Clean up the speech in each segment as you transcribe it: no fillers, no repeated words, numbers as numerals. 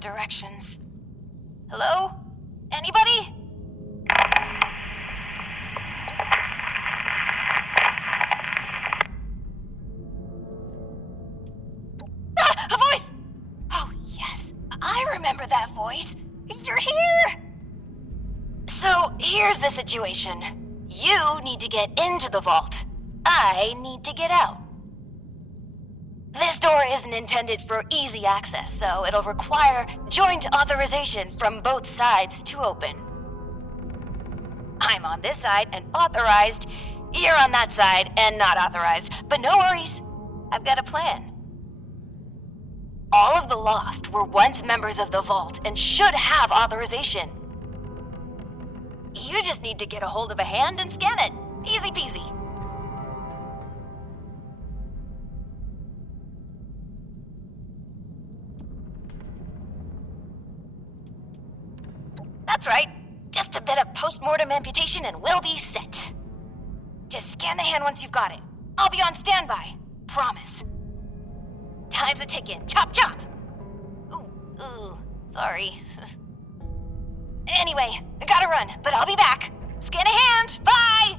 directions. Hello? Anybody? Ah, a voice! Oh, yes. I remember that voice. You're here! So, here's the situation. You need to get into the vault. I need to get out. This door isn't intended for easy access, so it'll require joint authorization from both sides to open. I'm on this side and authorized. You're on that side and not authorized. But no worries. I've got a plan. All of the Lost were once members of the Vault and should have authorization. You just need to get a hold of a hand and scan it. Easy peasy. That's right. Just a bit of post-mortem amputation and we'll be set. Just scan the hand once you've got it. I'll be on standby. Promise. Time's a ticking. Chop, chop! Ooh, sorry. Anyway, I gotta run, but I'll be back. Scan a hand! Bye!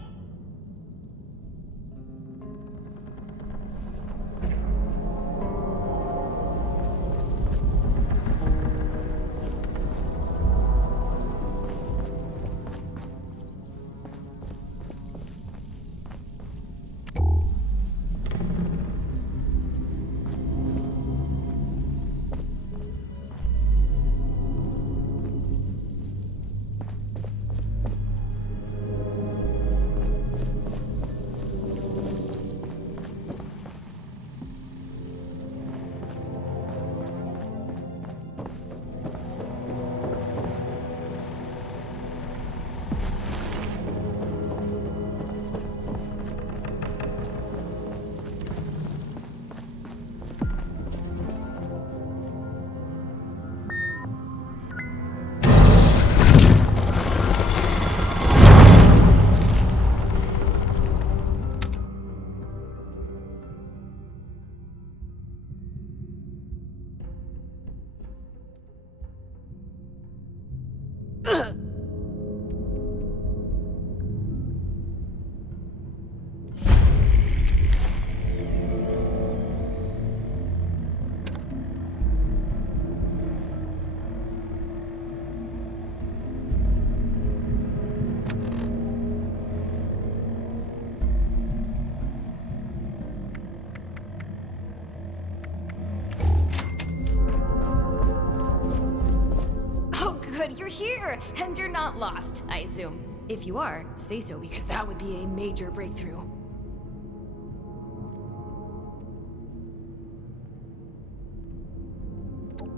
Good, you're here, and you're not lost, I assume. If you are, say so, because that would be a major breakthrough.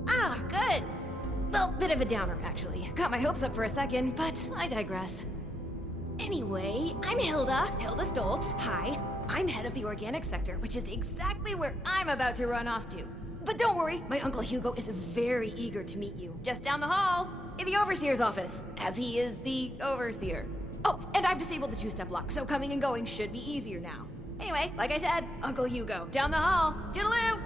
Ah, good. Well, bit of a downer, actually. Got my hopes up for a second, but I digress. Anyway, I'm Hilda Stoltz. Hi. I'm head of the organic sector, which is exactly where I'm about to run off to. But don't worry, my Uncle Hugo is very eager to meet you. Just down the hall, in the Overseer's office, as he is the Overseer. Oh, and I've disabled the two-step lock, so coming and going should be easier now. Anyway, like I said, Uncle Hugo, down the hall. Toodaloo!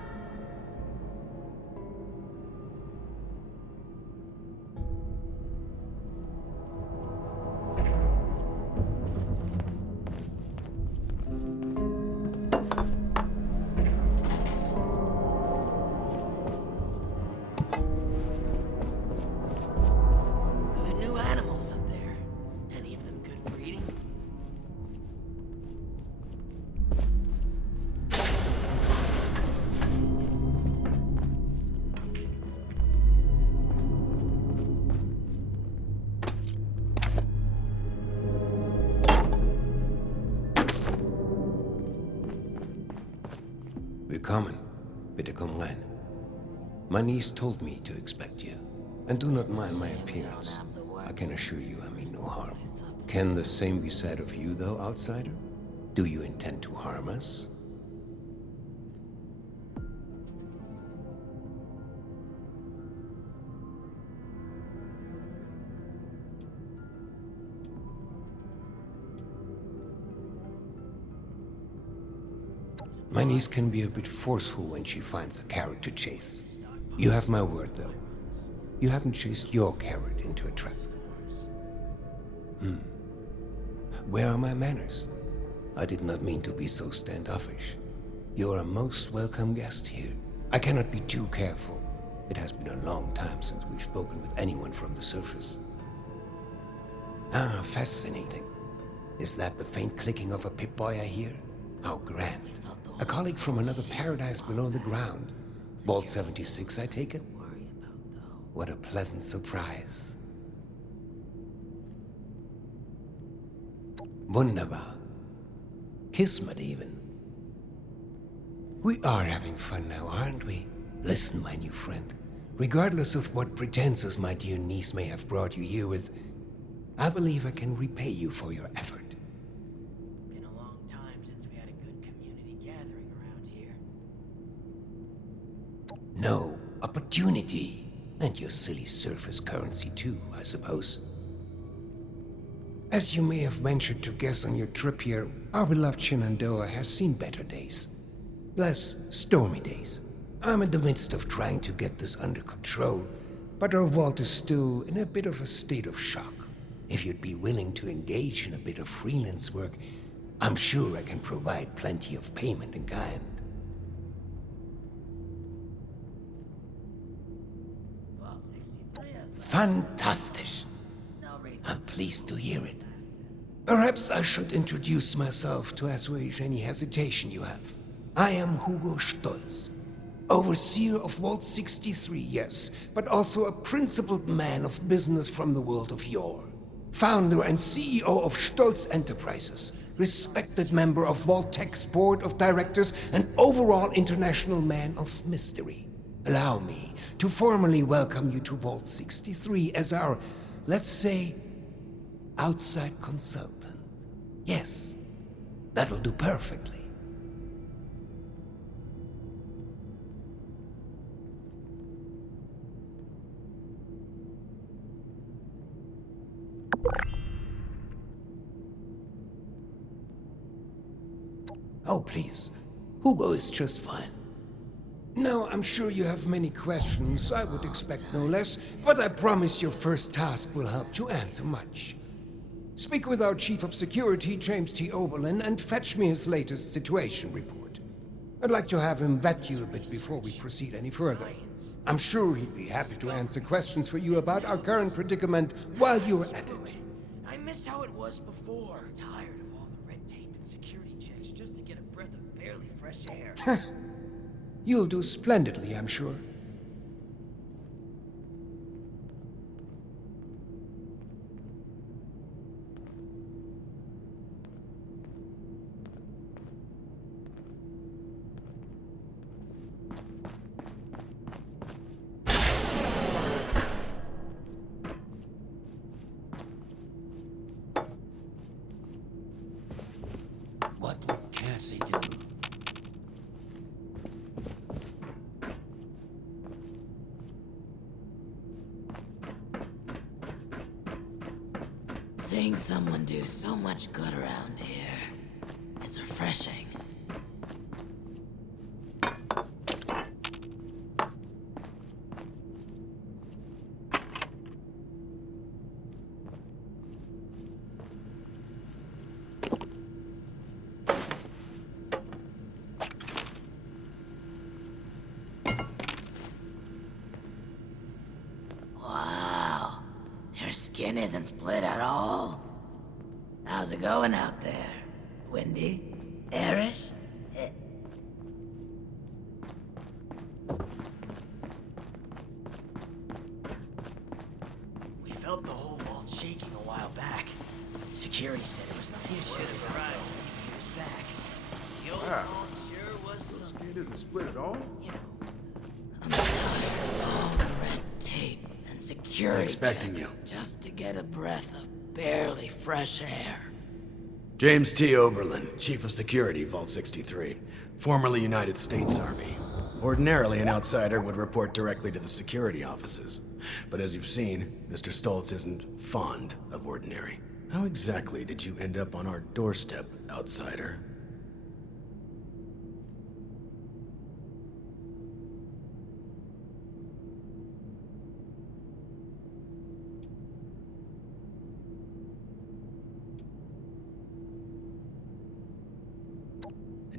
Willkommen. Bitte komm rein. My niece told me to expect you. And do not mind my appearance. I can assure you I mean no harm. Can the same be said of you, though, outsider? Do you intend to harm us? My niece can be a bit forceful when she finds a carrot to chase. You have my word, though. You haven't chased your carrot into a trap. Where are my manners? I did not mean to be so standoffish. You're a most welcome guest here. I cannot be too careful. It has been a long time since we've spoken with anyone from the surface. Ah, fascinating. Is that the faint clicking of a Pip-Boy I hear? How grand. A colleague from another paradise below the ground. Vault 76, I take it? What a pleasant surprise. Wunderbar. Kismet even. We are having fun now, aren't we? Listen, my new friend. Regardless of what pretenses my dear niece may have brought you here with, I believe I can repay you for your effort. Been a long time since we had a good community gathering around here. No, opportunity. And your silly surface currency too, I suppose. As you may have ventured to guess on your trip here, our beloved Shenandoah has seen better days. Less stormy days. I'm in the midst of trying to get this under control, but our vault is still in a bit of a state of shock. If you'd be willing to engage in a bit of freelance work, I'm sure I can provide plenty of payment in kind. Fantastic. I'm pleased to hear it. Perhaps I should introduce myself to assuage any hesitation you have. I am Hugo Stolz, overseer of Vault 63, yes, but also a principled man of business from the world of yore. Founder and CEO of Stolz Enterprises, respected member of Vault-Tech's board of directors, and overall international man of mystery. Allow me to formally welcome you to Vault 63 as our, let's say, outside consultant. Yes, that'll do perfectly. Oh, please. Hugo is just fine. Now, I'm sure you have many questions. I would expect no less, but I promise your first task will help to answer much. Speak with our Chief of Security, James T. Oberlin, and fetch me his latest situation report. I'd like to have him vet you a bit before we proceed any further. I'm sure he'd be happy to answer questions for you about our current predicament while you're at it. I miss how it was before. Tired of all the red tape and security checks just to get a breath of barely fresh air. You'll do splendidly, I'm sure. What would Cassie do? Seeing someone do so much good around here. It's refreshing. Wow. Your skin isn't split at all. How's it going out there? Windy? Airish? We felt the whole vault shaking a while back. Security said it was nothing. You should have arrived a few years back. The old vault sure was Your something. skin isn't split at all? You know, I'm tired of all the red tape and security Expecting checks you. just to get a breath of barely fresh air. James T. Oberlin, Chief of Security, Vault 63. Formerly United States Army. Ordinarily, an outsider would report directly to the security offices. But as you've seen, Mr. Stoltz isn't fond of ordinary. How exactly did you end up on our doorstep, outsider?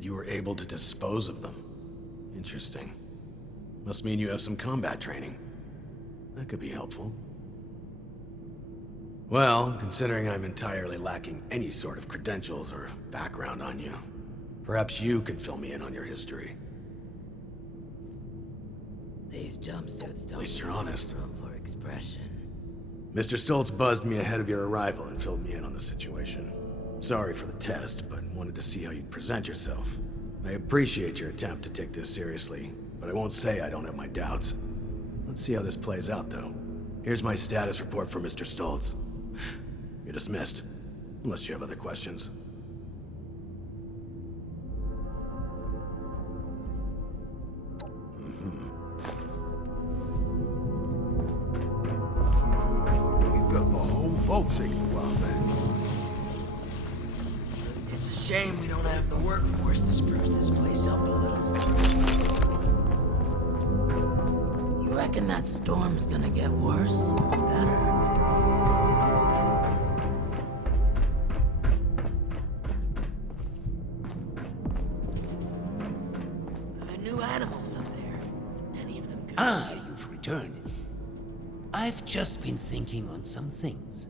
you were able to dispose of them. Interesting. Must mean you have some combat training. That could be helpful. Well, considering I'm entirely lacking any sort of credentials or background on you, perhaps you can fill me in on your history. These jumpsuits don't At least you're honest. leave room for expression. Mr. Stoltz buzzed me ahead of your arrival and filled me in on the situation. Sorry for the test, but wanted to see how you'd present yourself. I appreciate your attempt to take this seriously, but I won't say I don't have my doubts. Let's see how this plays out, though. Here's my status report for Mr. Stoltz. You're dismissed, unless you have other questions. We've got the whole vault shaking a while back. It's a shame we don't have the workforce to spruce this place up a little. You reckon that storm's gonna get worse or better? The new animals up there. Any of them good? Ah, you've returned. I've just been thinking on some things.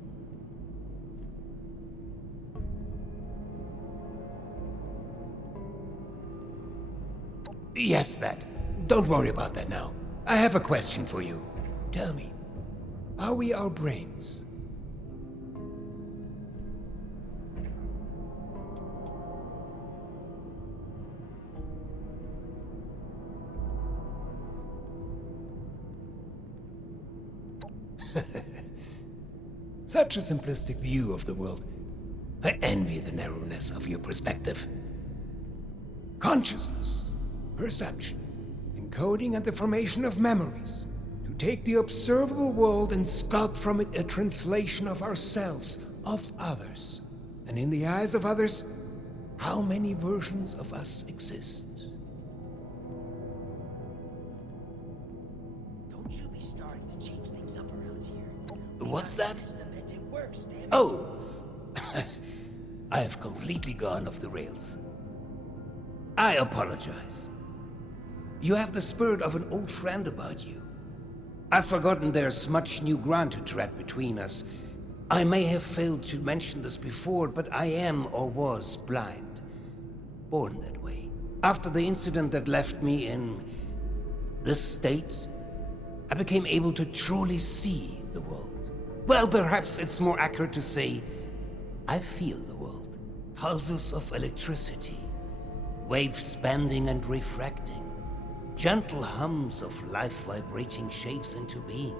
Yes, that. Don't worry about that now. I have a question for you. Tell me, are we our brains? Such a simplistic view of the world. I envy the narrowness of your perspective. Consciousness, perception, encoding and the formation of memories. To take the observable world and sculpt from it a translation of ourselves, of others. And in the eyes of others, how many versions of us exist? Don't you be starting to change things up around here. What's that? System and it works, damn it. Oh! I have completely gone off the rails. I apologize. You have the spirit of an old friend about you. I've forgotten there's much new ground to tread between us. I may have failed to mention this before, but I am or was blind. Born that way. After the incident that left me in this state, I became able to truly see the world. Well, perhaps it's more accurate to say, I feel the world. Pulses of electricity, waves bending and refracting, gentle hums of life vibrating shapes into being.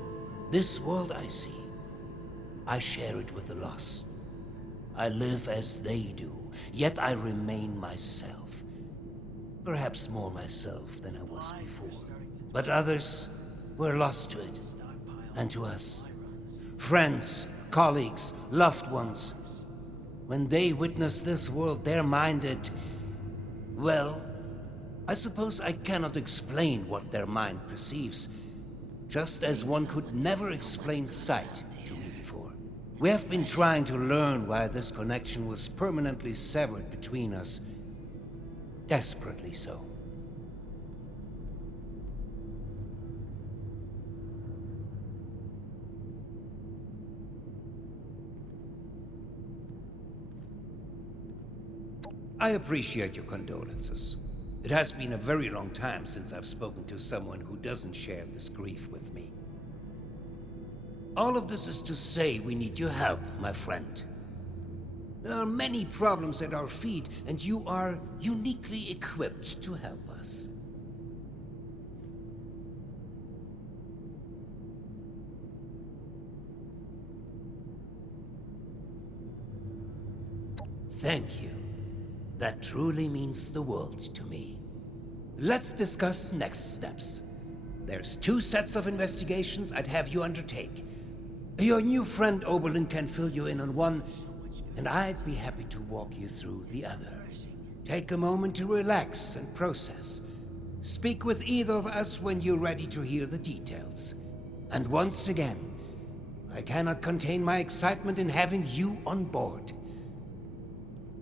This world I see, I share it with the lost. I live as they do, yet I remain myself. Perhaps more myself than I was before. But others were lost to it, and to us. Friends, colleagues, loved ones. When they witness this world, they're minded, well, I suppose I cannot explain what their mind perceives, just as one could never explain sight to me before. We have been trying to learn why this connection was permanently severed between us. Desperately so. I appreciate your condolences. It has been a very long time since I've spoken to someone who doesn't share this grief with me. All of this is to say we need your help, my friend. There are many problems at our feet, and you are uniquely equipped to help us. Thank you. That truly means the world to me. Let's discuss next steps. There's 2 sets of investigations I'd have you undertake. Your new friend Oberlin can fill you in on one, and I'd be happy to walk you through the other. Take a moment to relax and process. Speak with either of us when you're ready to hear the details. And once again, I cannot contain my excitement in having you on board.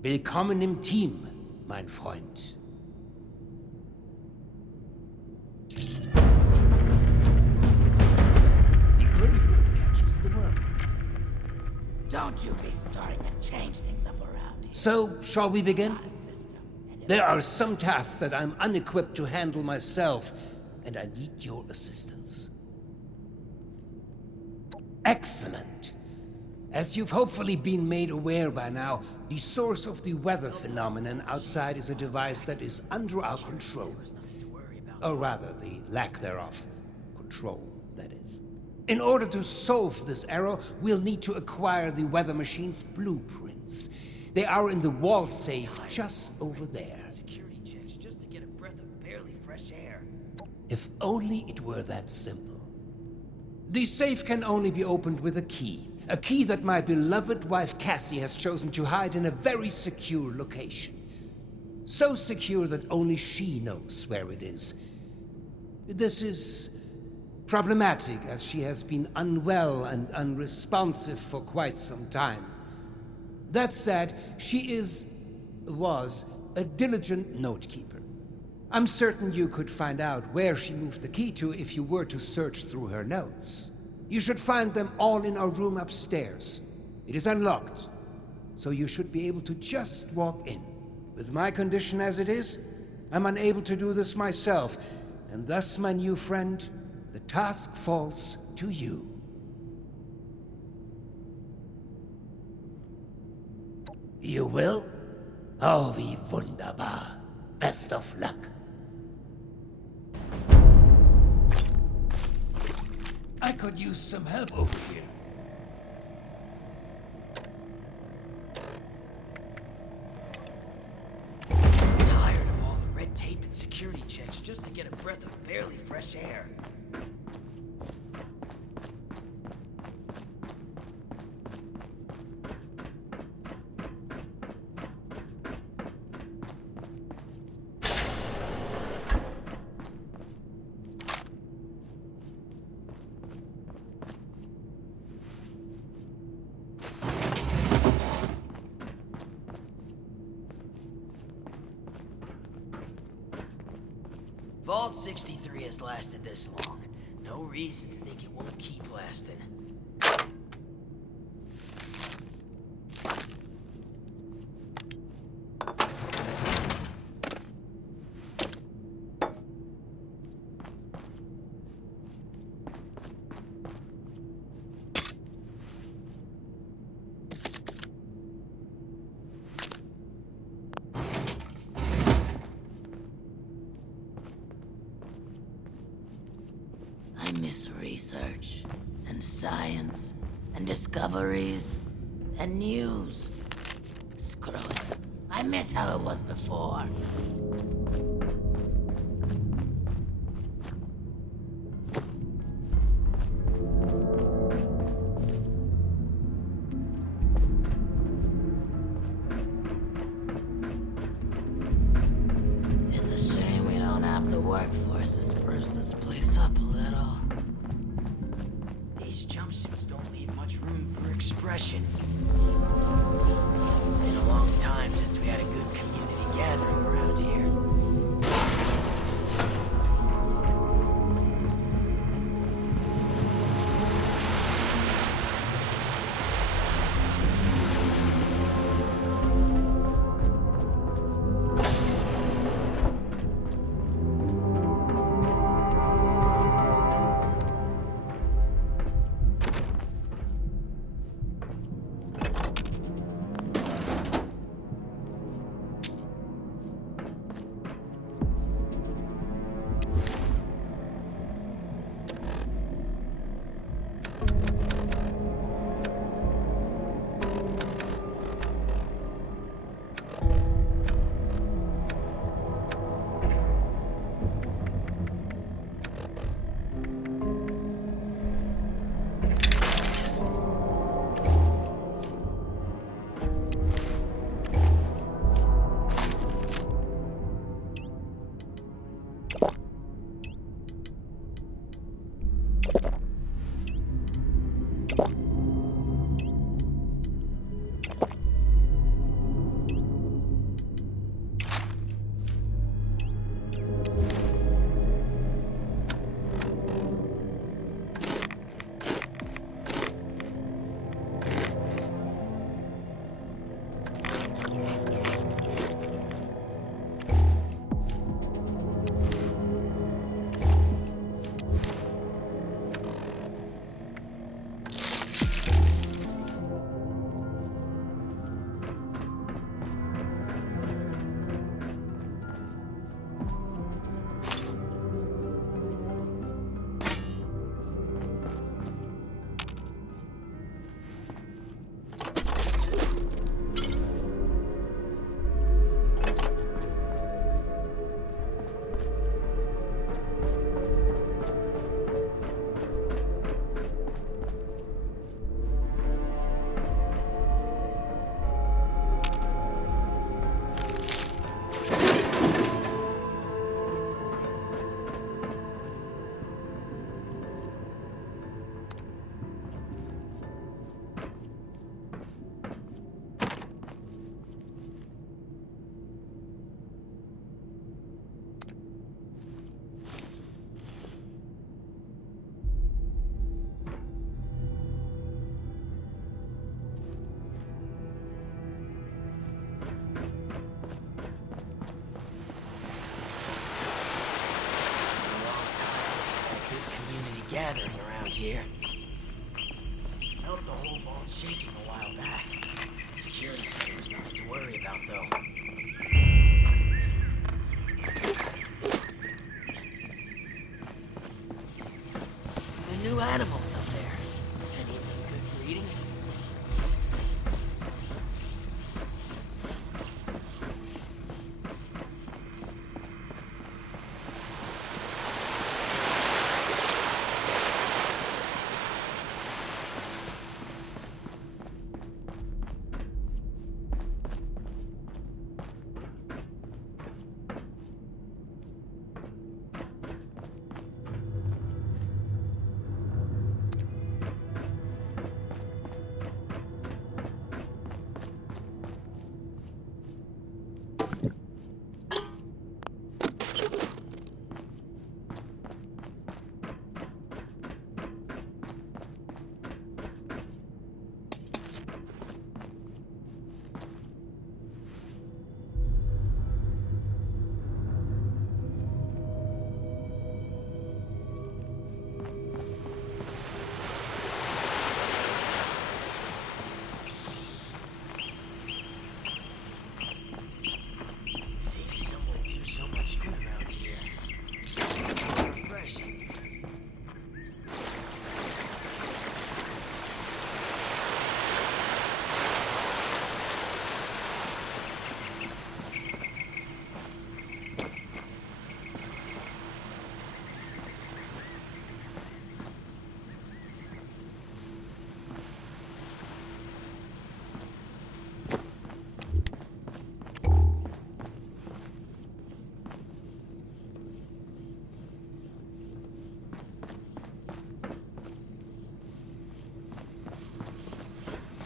Willkommen im Team, mein Freund. Don't you be starting to change things up around here. So, shall we begin? System, and if There are some tasks that I'm unequipped to handle myself, and I need your assistance. Excellent. As you've hopefully been made aware by now, the source of the weather phenomenon outside is a device that is under our control. Or rather, the lack thereof. Control, that is. In order to solve this error, we'll need to acquire the weather machine's blueprints. They are in the wall safe just over there. Security checks just to get a breath of barely fresh air. If only it were that simple. The safe can only be opened with a key that my beloved wife Cassie has chosen to hide in a very secure location. So secure that only she knows where it is. This is problematic, as she has been unwell and unresponsive for quite some time. That said, she was a diligent note-keeper. I'm certain you could find out where she moved the key to if you were to search through her notes. You should find them all in our room upstairs. It is unlocked, so you should be able to just walk in. With my condition as it is, I'm unable to do this myself, and thus, my new friend, the task falls to you. You will? Oh, wie wunderbar. Best of luck. I could use some help over here. Tired of all the red tape and security checks just to get a breath of barely fresh air. Vault 63 has lasted this long. No reason to think it won't keep lasting. I miss research, and science, and discoveries, and news. Screw it. I miss how it was before. It's a shame we don't have the workforce to spruce this place up a little. These jumpsuits don't leave much room for expression. Been a long time since we had a good community gathering around here. gathering around here. We felt the whole vault shaking a while back. Security said there was nothing to worry about, though. The new animals up there. Any of them good for eating? Seeing someone do so much good around here. It's refreshing.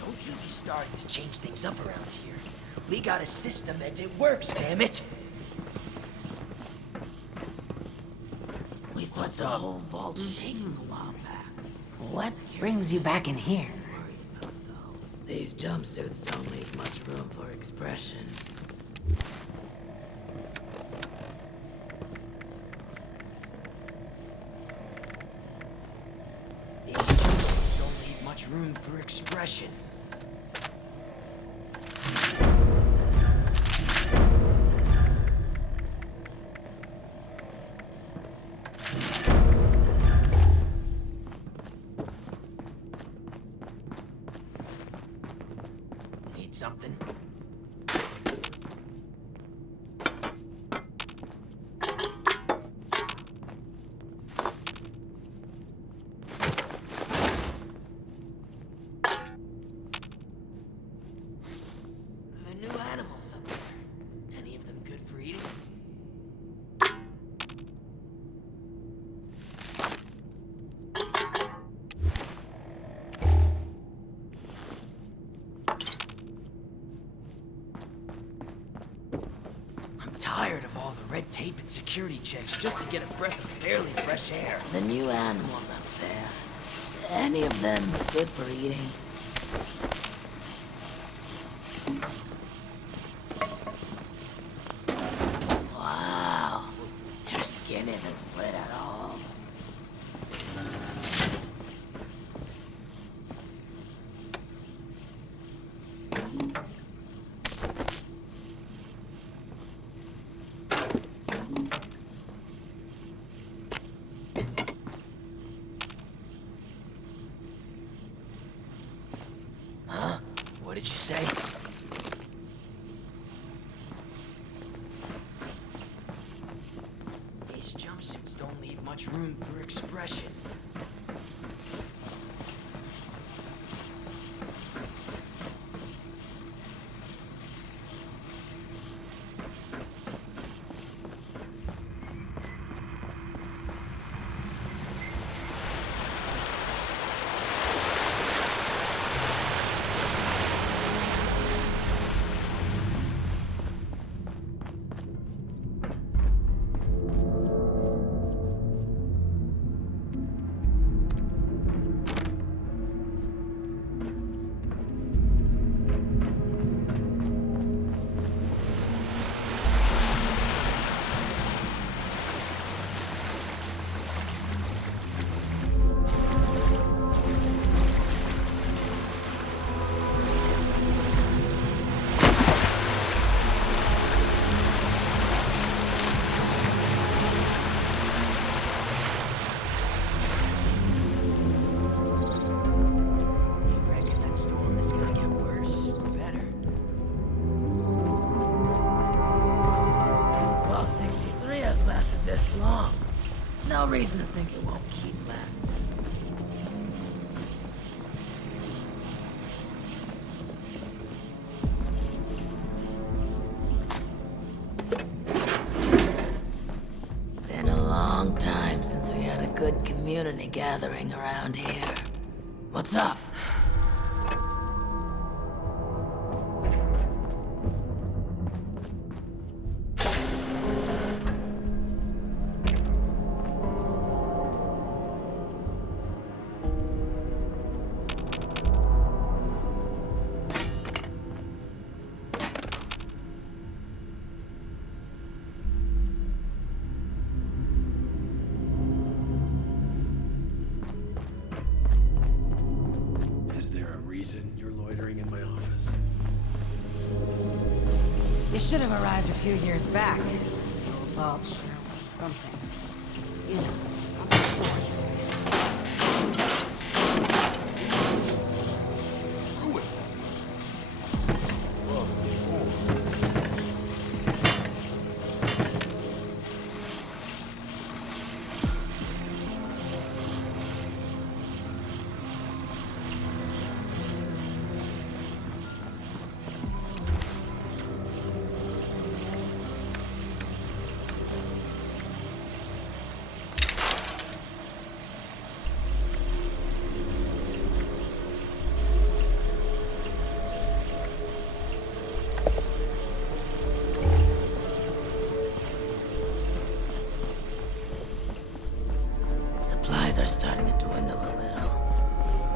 Don't you be starting to change things up around here. We got a system and it works, damn it! We felt the whole vault shaking a while back. What brings you back in here? These jumpsuits don't leave much room for expression. These jumpsuits don't leave much room for expression. Need something? The new animals up there. Any of them good for eating? I'm tired of all the red tape and security checks just to get a breath of barely fresh air. The new animals up there. Any of them good for eating? Wow. Your skin isn't split at all. Huh? What did you say? These jumpsuits don't leave much room for expression. reason to think it won't keep lasting. Been a long time since we had a good community gathering around here. What's up? Is there a reason you're loitering in my office? You should have arrived a few years back. The vault sure was something. You know, I'm Through it. Lost before. Supplies are starting to dwindle a little.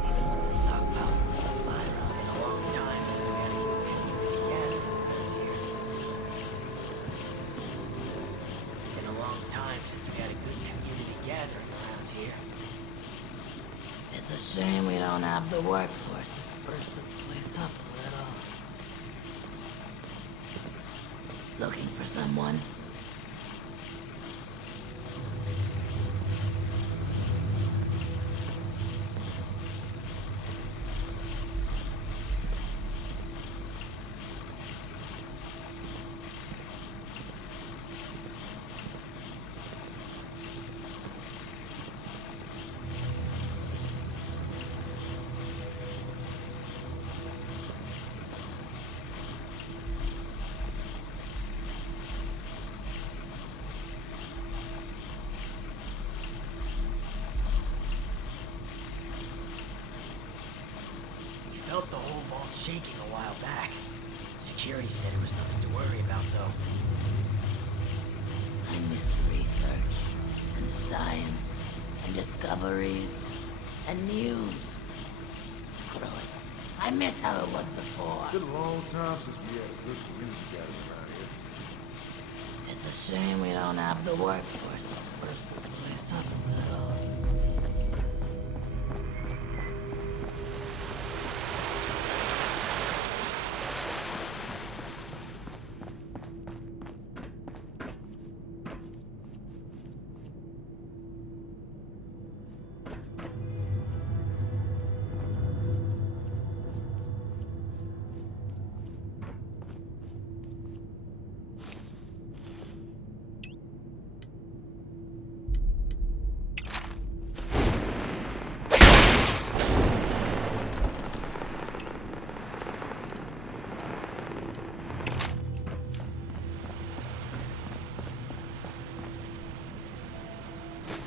Even with the stockpile from the supply run. Been a long time since we had a good community gathering around here. Been a long time since we had a good community gathering around here. It's a shame we don't have the workforce to spruce this place up a little. Looking for someone? We felt the whole vault shaking a while back. Security said it was nothing to worry about, though. I miss research, and science, and discoveries, and news. Screw it. I miss how it was before. Been a long time since we had a good community gathering around here. It's a shame we don't have the workforce to spruce this place up a little.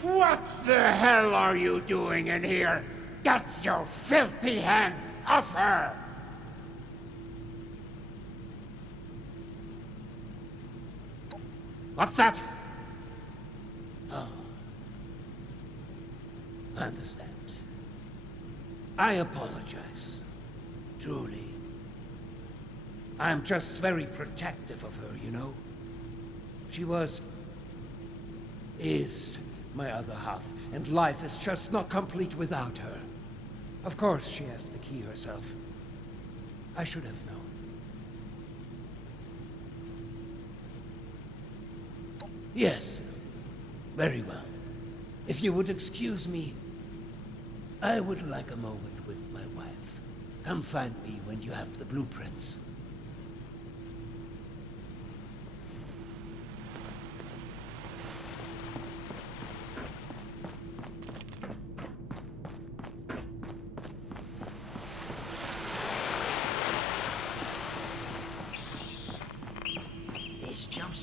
What the hell are you doing in here? Get your filthy hands off her! What's that? Oh. I understand. I apologize. Truly. I'm just very protective of her, you know? She is my other half, and life is just not complete without her. Of course she has the key herself. I should have known. Yes, very well. If you would excuse me, I would like a moment with my wife. Come find me when you have the blueprints.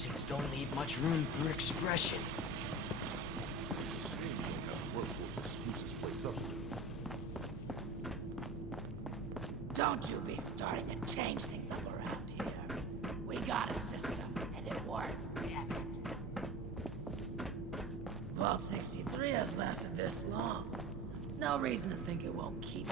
suits don't leave much room for expression. Workforce spruce this place up a little. Don't you be starting to change things up around here. We got a system, and it works, damn it. Vault 63 has lasted this long. No reason to think it won't keep.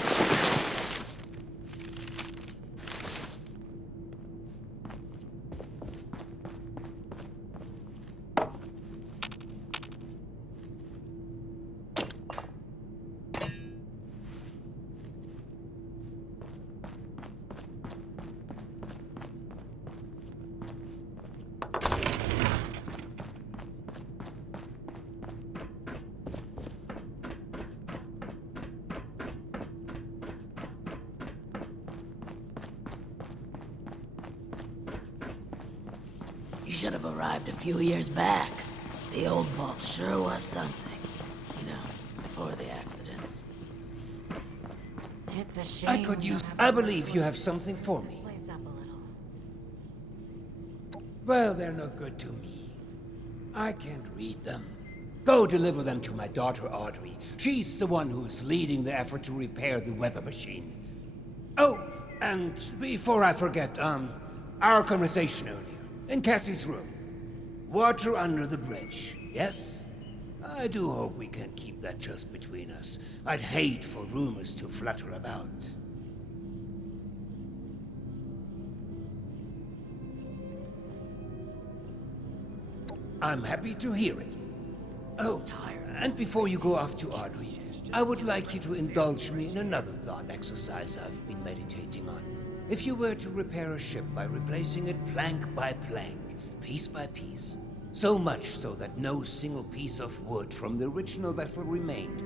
You should have arrived a few years back. The old vault sure was something. You know, before the accidents. It's a shame. I could use... I believe you have something for me. Place up a little. Well, they're no good to me. I can't read them. Go deliver them to my daughter, Audrey. She's the one who's leading the effort to repair the weather machine. Oh, and before I forget, our conversation earlier, in Cassie's room. Water under the bridge, yes? I do hope we can keep that just between us. I'd hate for rumors to flutter about. I'm happy to hear it. Oh, and before you go off to Audrey, I would like you to indulge me in another thought exercise I've been meditating on. If you were to repair a ship by replacing it plank by plank, piece by piece, so much so that no single piece of wood from the original vessel remained,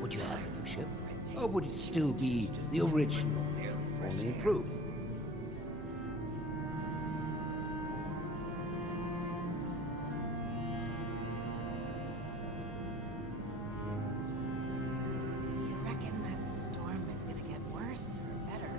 would you have a new ship? Or would it still be the original, only improved? You reckon that storm is gonna get worse or better?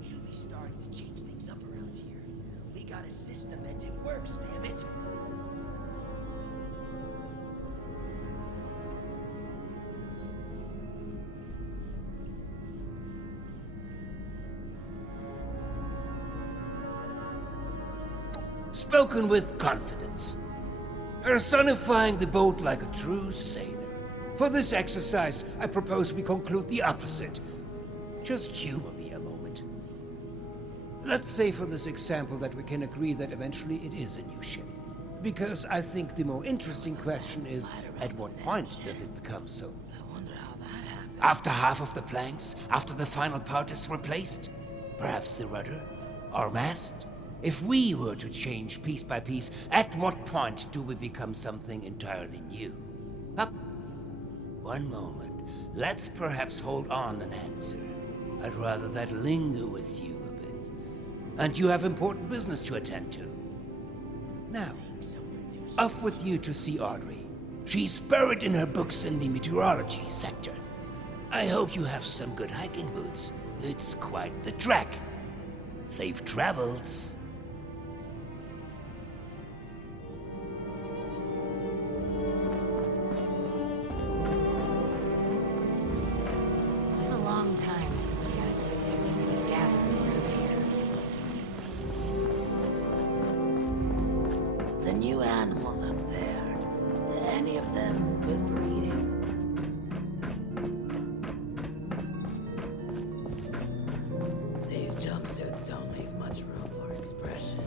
Don't you be starting to change things up around here. We got a system and it works, damn it. Spoken with confidence. Personifying the boat like a true sailor. For this exercise, I propose we conclude the opposite. Just humor me a moment. Let's say for this example that we can agree that eventually it is a new ship. Because I think the more interesting question is, at what point does it become so? I wonder how that happened. After half of the planks? After the final part is replaced? Perhaps the rudder? Or mast? If we were to change piece by piece, at what point do we become something entirely new? Up. One moment. Let's perhaps hold on an answer. I'd rather that linger with you a bit. And you have important business to attend to. Now, off with you to see Audrey. She's buried in her books in the meteorology sector. I hope you have some good hiking boots. It's quite the trek. Safe travels. Been a long time since we had a good community gathering around here. The new animals up there, any of them good for eating? These jumpsuits don't leave much room for expression.